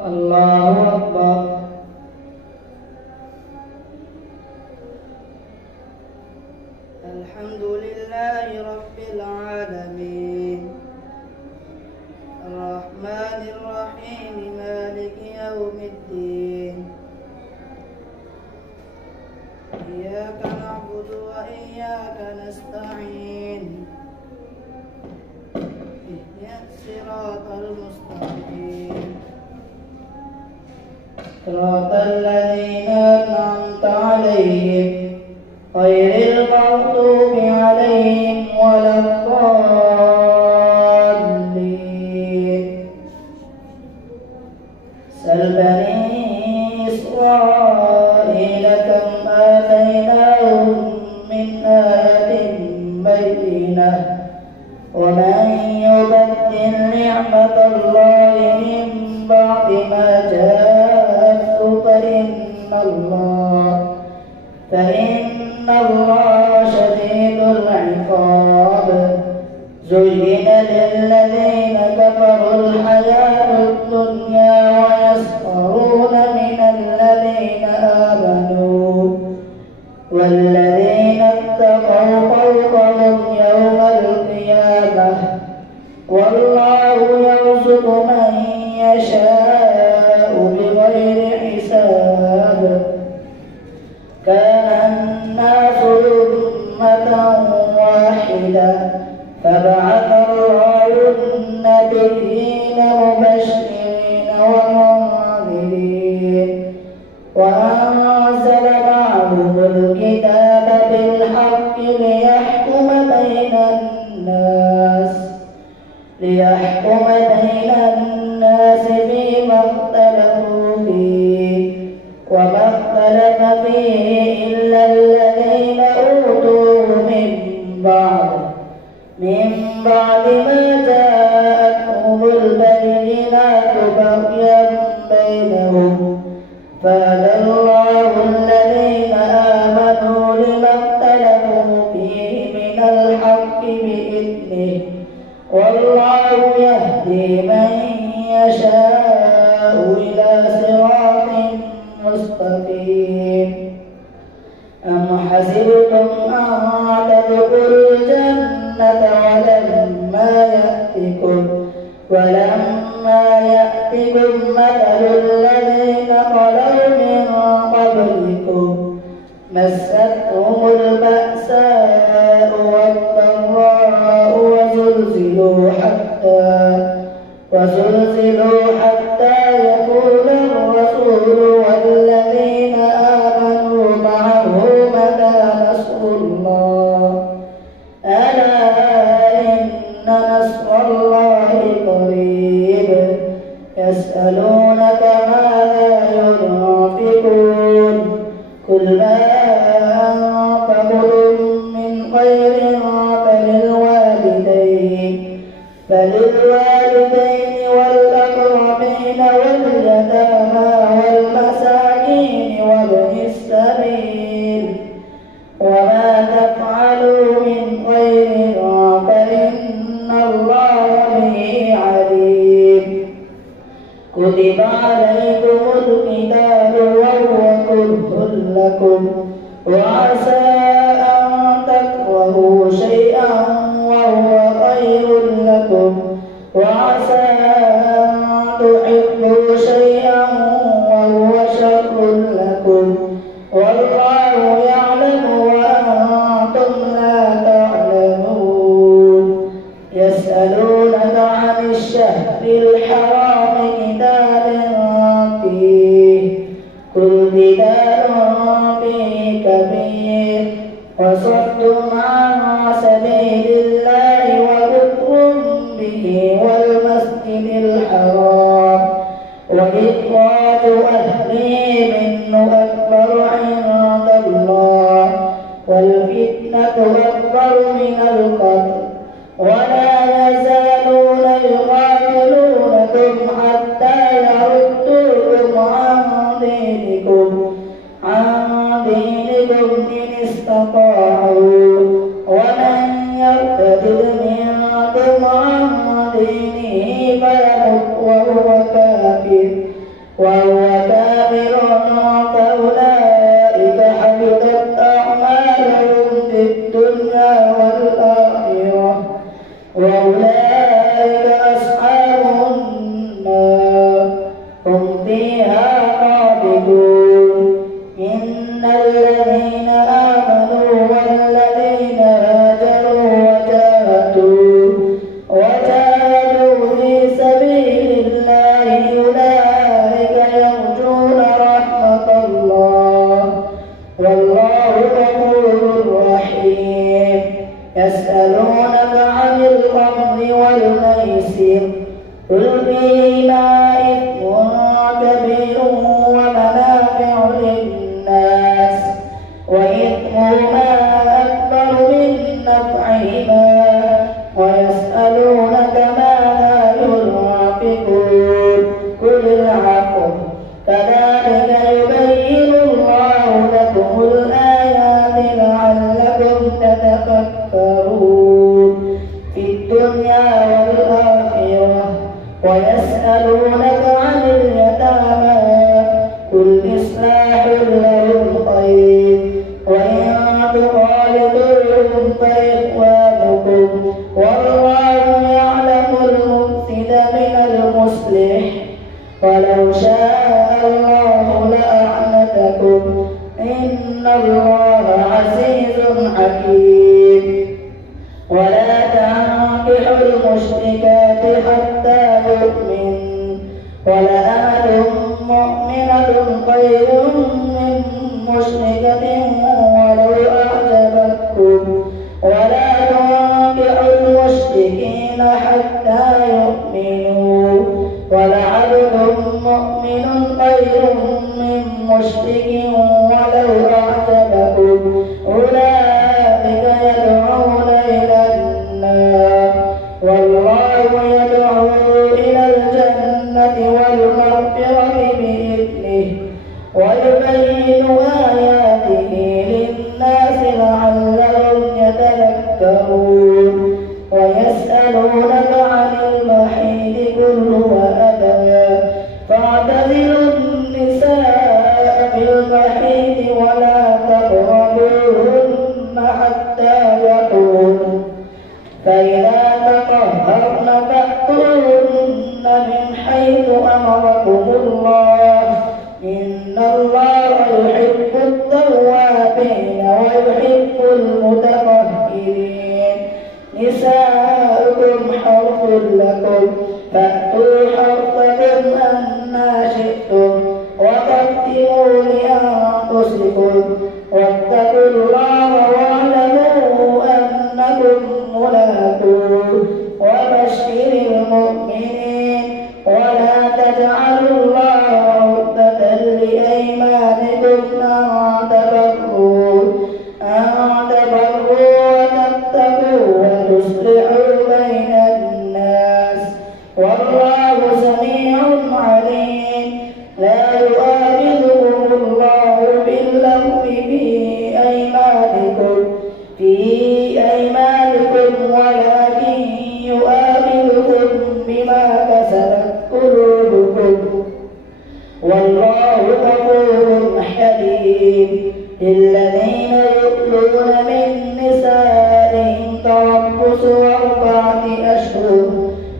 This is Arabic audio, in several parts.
الله أكبر. الحمد لله رب العالمين الرحمن الرحيم مالك يوم الدين إياك نعبد وإياك نستعين اهدنا الصراط المستقيم صراط الذين أنعمت عليهم غير المغضوب عليهم ولا الضالين. سل بني إسرائيل كم آتيناهم من آية بينة ومن يبدل نعمة الله من بعد ما جاءته فإن الله شديد العقاب. زين للذين كفروا الحياة الدنيا ويسخرون من الذين آمنوا والذين اتقوا فوقهم يوم القيامة والله يرزق من يشاء بغير حساب. كان الناس أمة واحدة فبعث الله النبيين مبشرين ومنذرين وأنزل معهم الكتاب بالحق ليحكم بين الناس فيما اختلفوا فيه وما اختلف فيه إلا الذين أوتوه من بعد ما جاءتهم البينات بغيا بينهم فهدى الله الذين آمنوا لما اختلفوا فيه من الحق بإذنه والله يهدي من يشاء إلى صراط مستقيم. أم حسبتم أن تدخلوا الجنة ولما يأتكم مثل الذين خلوا من قبلكم مستهم البأساء والضراء وزلزلوا حتى يقول الرسول والذين آمنوا معه متى نصر الله ألا إن نصر الله قريب. يسألونك ماذا ينفقون قل ما أنفقتم من خير فللوالدين والأقربين واليتامى والمساكين وابن السبيل وما تفعلوا من خير فإن الله به عليم. كتب عليكم القتال وهو كره لكم وعسى أن تكرهوا شيئا وهو خير لكم وعسى أن تحبوا شيئا وهو شر لكم والله يعلم وأنتم لا تعلمون. يسألونك عن الشهر الحرام قتال فيه قل قتال فيه كبير وصد عن سبيل الله وكفر به والمسجد الحرام وإخراج أهله منه أكبر عند الله والفتنة أكبر من القتل ولا يزالون يقاتلونكم حتى يردوكم عن دينكم إن استطاعوا ومن يرتد منكم عن دينه وهو كافر فأولئك حبطت أعمالهم في الدنيا والآخرة وأولئك أصحاب النار هم فيها خالدون. إن الذين آمنوا والذين هاجروا وجاهدوا في سبيل الله أولئك يرجون رحمة الله والله غفور رحيم. يسألونك عن الخمر والميسر قل فيهما إثم كبير ومنافع للناس وإثمهما أكبر من نفعهما ويسألونك ماذا ينفقون قل العفو كذلك يبين الله لكم الآيات لعلكم تتفكرون في الدنيا والآخرة. ويسألونك عن اليتامى قل إصلاح لهم خير وإن تخالطوهم فإخوانكم والله يعلم المفسد من المصلح ولو شاء الله لأعنتكم إن الله عزيز حكيم. ولا تنكحوا المشركات حتى يؤمن ولأمة مؤمنة خير من مشركة ولو أعجبتكم ولا تنكحوا المشركين حتى يؤمنوا ولعبد مؤمن خير من مشرك ولو أعجبكم أولئك يدعون إلى النار والله يدعو إلى الجنة والمغفرة بإذنه ويبين آياته للناس لعلهم يتذكرون. ويسألونك عن المحيض قل هو أذى فاعتزلوا النساء في المحيض ولا تقربوهن حتى يطهرن فإذا تطهرن فأتوهن من حيث أمركم الله إن الله يحب التوابين ويحب المتطهرين. نساؤكم حرث لكم فأتوا حرثكم أنى شئتم وقدموا لأنفسكم واتقوا الله واعلموا أنكم ملاقوه وبشر المؤمنين. ولا تجعلوا الله عقدة لأيمانكم أن تبروا وتتقوا وتصلحوا بين الناس والله سميع عليم. لا يؤاخذكم الله باللغو في أيمانكم ولكن يؤاخذكم بما كسبت قلوبكم والله غفور حليم. للذين يؤلون من نسائهم تربص 4 أشهر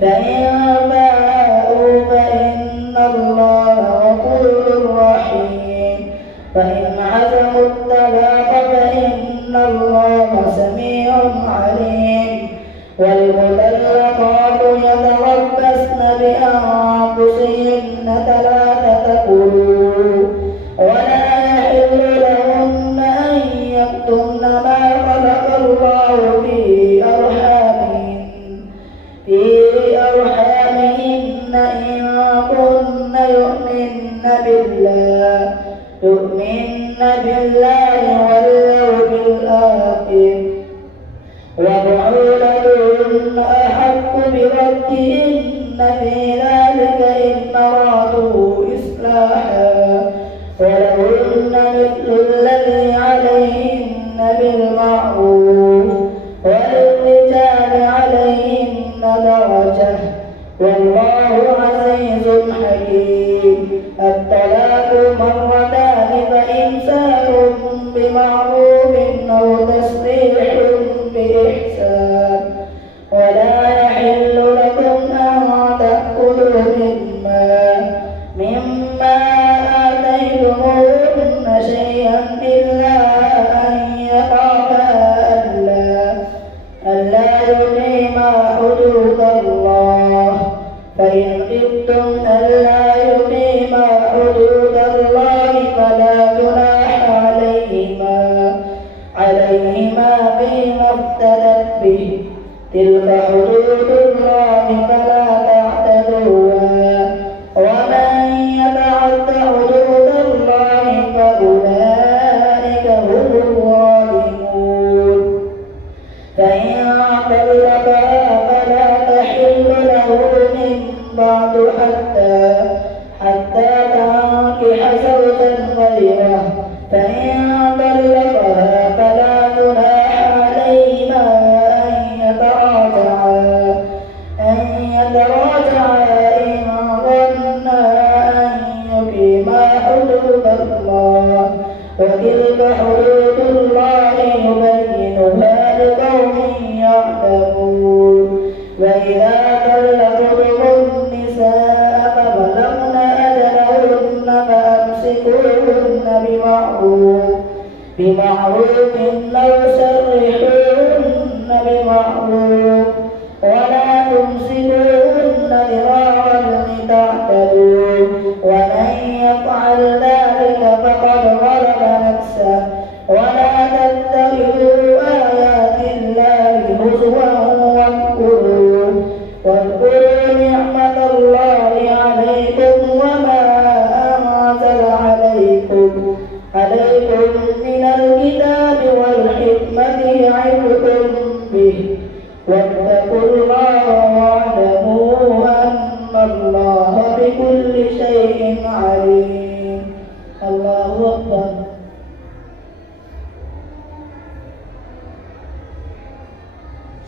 فإن باءوا فإن الله غفور رحيم. فإن عزموا الطلاق فإن الله سميع عليم. والمطلقات يتربصن بأنفسهن 3 قروء ولا يحل لهن أن يكتمن ما خلق الله في أرحامهن إن كن يؤمن بالله واليوم الآخر وبعولتهن أحق بردهن في ذلك إن أرادوا إصلاحا ولهن مثل الذي عليهن بالمعروف وللرجال عليهن درجة والله عزيز حكيم. الطلاق مرتان فإمساك بمعروف أو تسريح بإحسان ولا يحل لكم أن تأكلوا مما آتيتموهن شيئا إلا أن يخافا ألا يقيما حدود الله فإن خفتم ألا يقيما حدود الله فلا جناح عليهما فيما افتدت به تلك حدود الله فلا تعتدوها ومن يتعد حدود الله فأولئك هم الظالمون فإن طلقها فلا تحل له من بعد حتى تنكح زوجا غيره فإن طلقها فلا جناح عليهما أن يتراجعا إن ظنا أن يقيما حدود الله وتلك حدود الله يبينها لقوم يعلمون وإذا طلقتم النساء فبلغن أجلهن فأمسكوهن بمعروف أو سرحوهن بمعروف ولا تمسكوهن ضرارا لتعتدوا ومن يفعل ذلك فقد ظلم نفسه ولا تتخذوا آيات الله هزوا واذكروا نعمة الله عليكم وما أنزل عليكم من الكتاب والحكمة يعظكم به واتقوا الله واعلموا أن الله بكل شيء عليم. الله أكبر.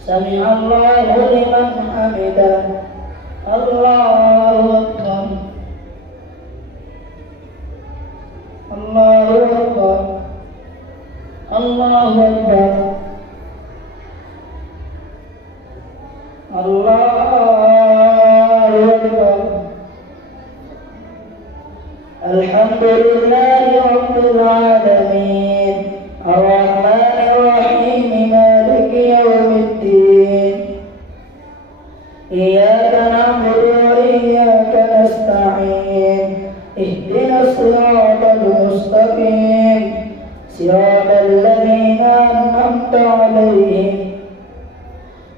سمع الله لمن حمده. الله أكبر. الله أكبر. الله أكبر. الله أكبر. الحمد لله رب العالمين الرحمن الرحيم مالك يوم الدين إياك نعبد وإياك نستعين اهدنا الصراط المستقيم صراط الذين أنعمت عليهم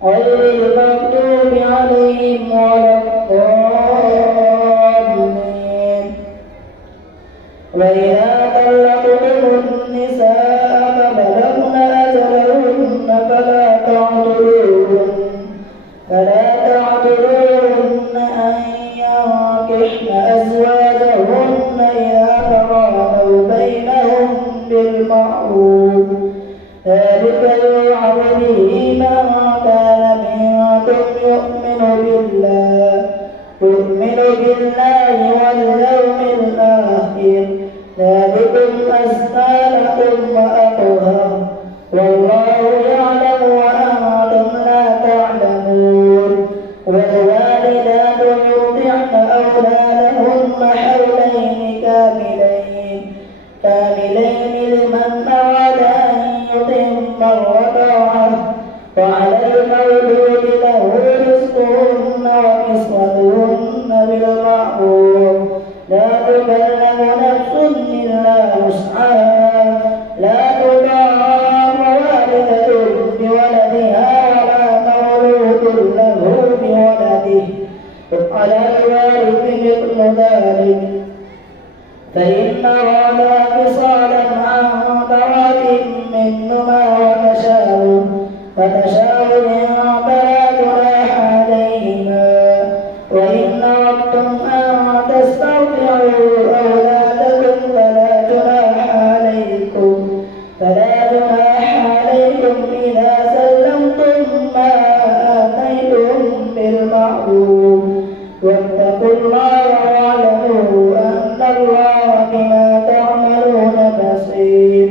غير المغضوب عليهم ولا الضالين. وإذا طلقتم النساء فبلغن أجلهن فلا تعذروهن أن ينكحن أزواجهن إذا تراضوا بينهم بالمعروف ذلك يوعظ به من كان منكم يؤمن بالله واليوم الآخر ذلكم أزكى لكم وأطهر والله يعلم وأنتم لا تعلمون. والوالدات يرضعن أولادهن حولين كاملين لمن أراد أن يتم الرضاعة وعلى المولود له رزقهن وكسوتهن بالمعروف لا تكلف نفس إلا وسعها لا تضار والدة بولدها ولا مولود له بولده على الوارث مثل ذلك فإن أرادا فصالا عن تراض منهما وتشاور فلا جناح عليهما. وإن أردتم أن تسترضعوا أولادكم فلا جناح عليكم إذا سلمتم ما آتيتم بالمعروف واتقوا الله واعلموا أن الله بما تعملون بصير.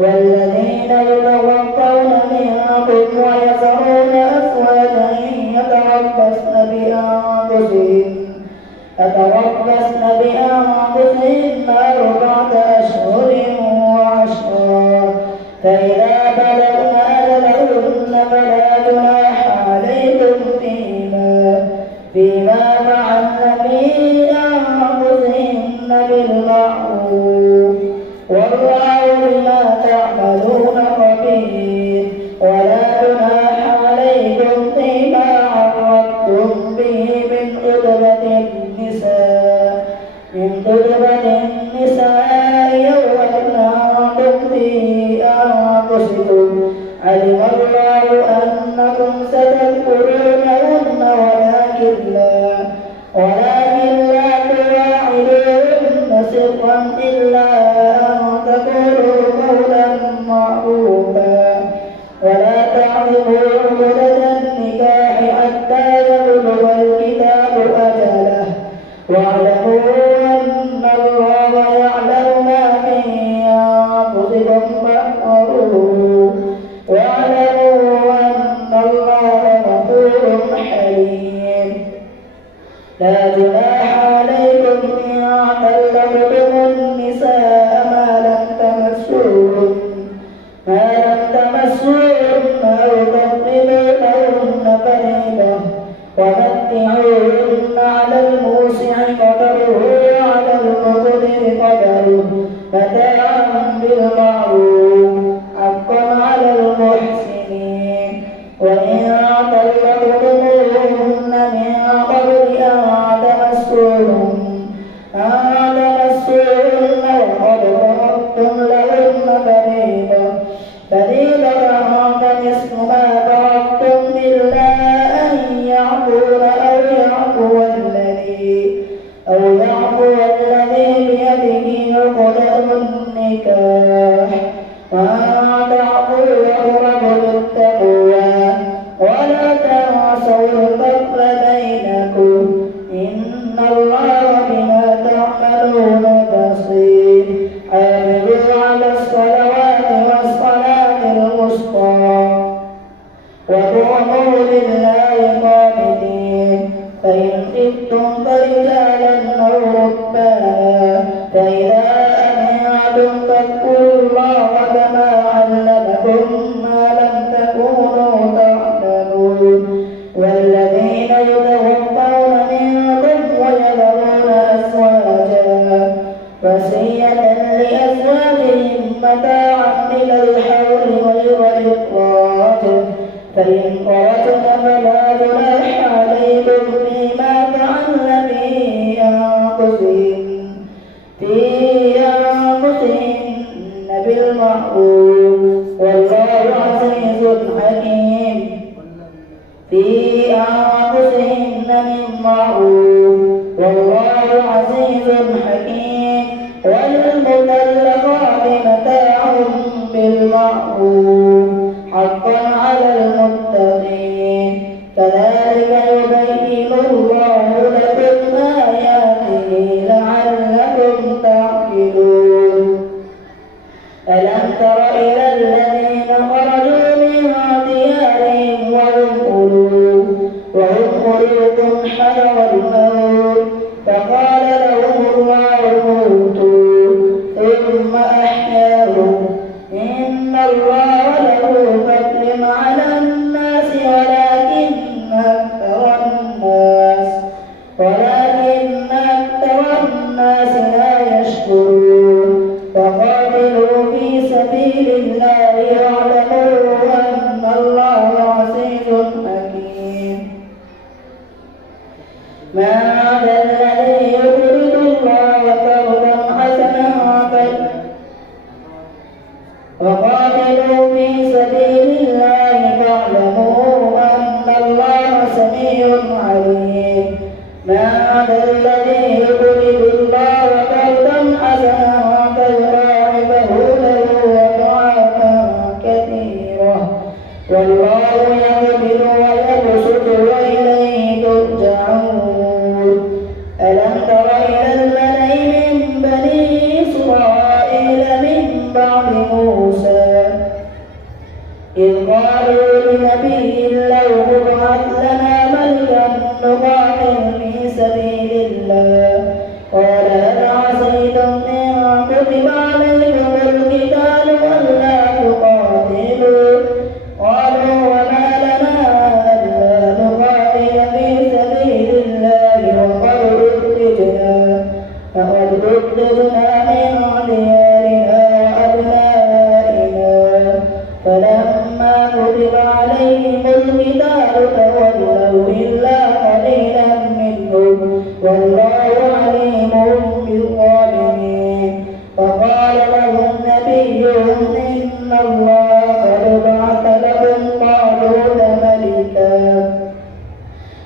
والذين يتوفون منكم ويذرون أزواجا يتربصن بأنفسهن 4 أشهر وعشرا، فإذا بلغن أجلهن فلا جناح عليكم فيما فعلن في أنفسهن بالمعروف، والله بما تعملون خبير. ولا جناح عليكم فيما عرضتم به من خطبة النساء أو أكننتم في أنفسكم، علم الله أنكم ستذكرونهن ولكن لا تواعدوهن سرا إلا أن تقولوا قولا معروفا، ولا تعرفوا عقدة النكاح حتى يبلغ الكتاب أجله، واعلموا أن الله يعلم ما في أنفسكم فاحذروه، واعلموا أن الله غفور حليم. لا جناح عليكم إن طلقتم النساء ما لم تمسوهن أو تفرضوا لهن فريضة، ومتعوهن على الموسع قدره وعلى المقتدر قدره متاعا بالمعروف حقا على المحسنين. وإن طلقتموهن من قبل أن تمسوهن وقد فرضتم لهن فريضة فنصف ما فرضتم إلا أن يعفون أو يعفو الذي بيده عقدة النكاح، وأن تعفوا أقرب للتقوى، ولا تنسوا الفضل بينكم، إن الله بما تعملون بصير. حافظوا على الصلوات والصلاة الوسطى وقوموا لله قانتين. فإن خفتم فرجالا أو ركبانا، فإذا أمنتم فاذكروا الله كما علمكم ما لم تكونوا تعلمون. والذين يتوفون منكم ويذرون أزواجا وصية لأزواجهم متاعا إلى الحول غير إخراج، فإن خرجن فلا جناح عليكم فيما فعلن في أنفسهن بالمعروف، والله عزيز حكيم. في أنفسهن من معروف، والله عزيز حكيم. والمطلقات متاع بالمعروف حقا على المتقين. كذلك يبين الله لكم آياته لعلكم تعقلون. ألم تر إلى الذين خرجوا من ديارهم وهم قلوب حذر الموت، فقال لهم الله موتوا ثم أحياهم، إن الله له فضل على الناس ولكن أكثر الناس لا يشكرون. فقاتلوا في سبيل الله واعلموا أن الله عزيز حكيم. ما ذا الذي يقرض الله قرضا حسنا وقاتلوا في سبيل الله واعلموا أن الله سميع عليم. ما ذا الذي يقرض الله قرضا حسنا فيضاعفه له أضعافا كثيرة، والله يقبض ويبسط وإليه ترجعون. ألم تر إلى الملأ من والله عليم بالظالمين. فقال لهم نبيهم إن الله قد بعث لكم طالوت ملكا.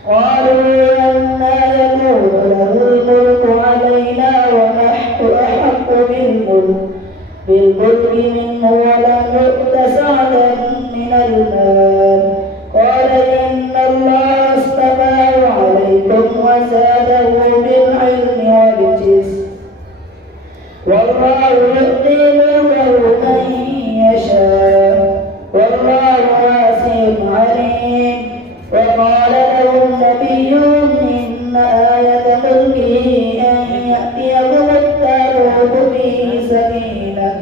قالوا أنى يكون له الملك علينا ونحن أحق بالملك منه ولم يؤت سعة من المال. قال إن الله اصطفاه عليكم وزاده بالعلم والجسم والله يؤتي ملكه من يشاء والله واسع عليم. وقال لهم نبيهم إن آية ملكه أن يأتيكم التابوت فيه سكينة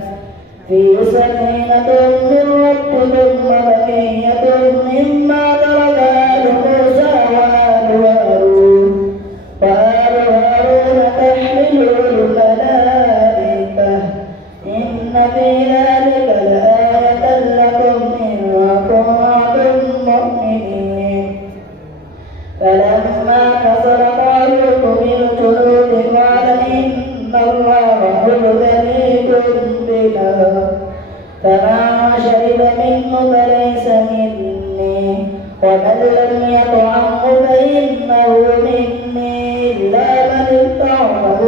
من ربكم وبقية مما ترك آل موسى وآل هارون تحمله الملائكة إن في ذلك لآية لكم إن كنتم مؤمنين. فلما نزل طالوت بالجنود قال إن الله مبتليكم بنهر فمن شرب منه فليس مني ومن لم يطعمه فإنه مني إلا من اطعمه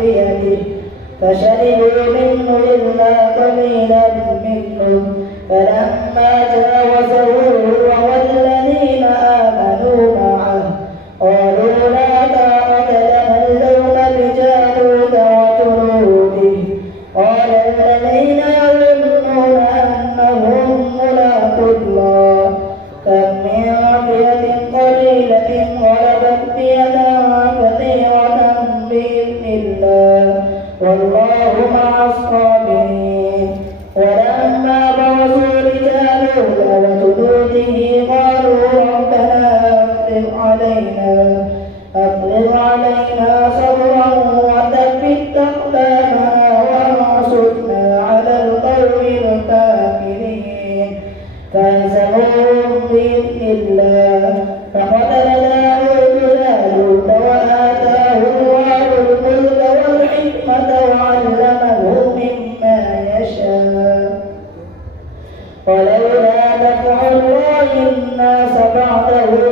بيده فشربوا منه إلا قليلا منهم. فلما جاوزه هو والذين آمنوا معه قالوا لا طاقة لنا اليوم بجالوت وجنوده. قال الذين يظنون أنهم ملاقو الله كم من فئة قليلة غلبت فئة كثيرة بإذن الله والله مع الصابرين. ولما برزوا لجالوت وجنوده قالوا ربنا أفرغ علينا صبرا وثبت أقدامنا وانصرنا على القوم الكافرين. فهزموهم بإذن الله فقتل داود جالوت وآتاه الله الملك والحكمة وعلمه مما يشاء. ولولا دفع الله الناس بعضهم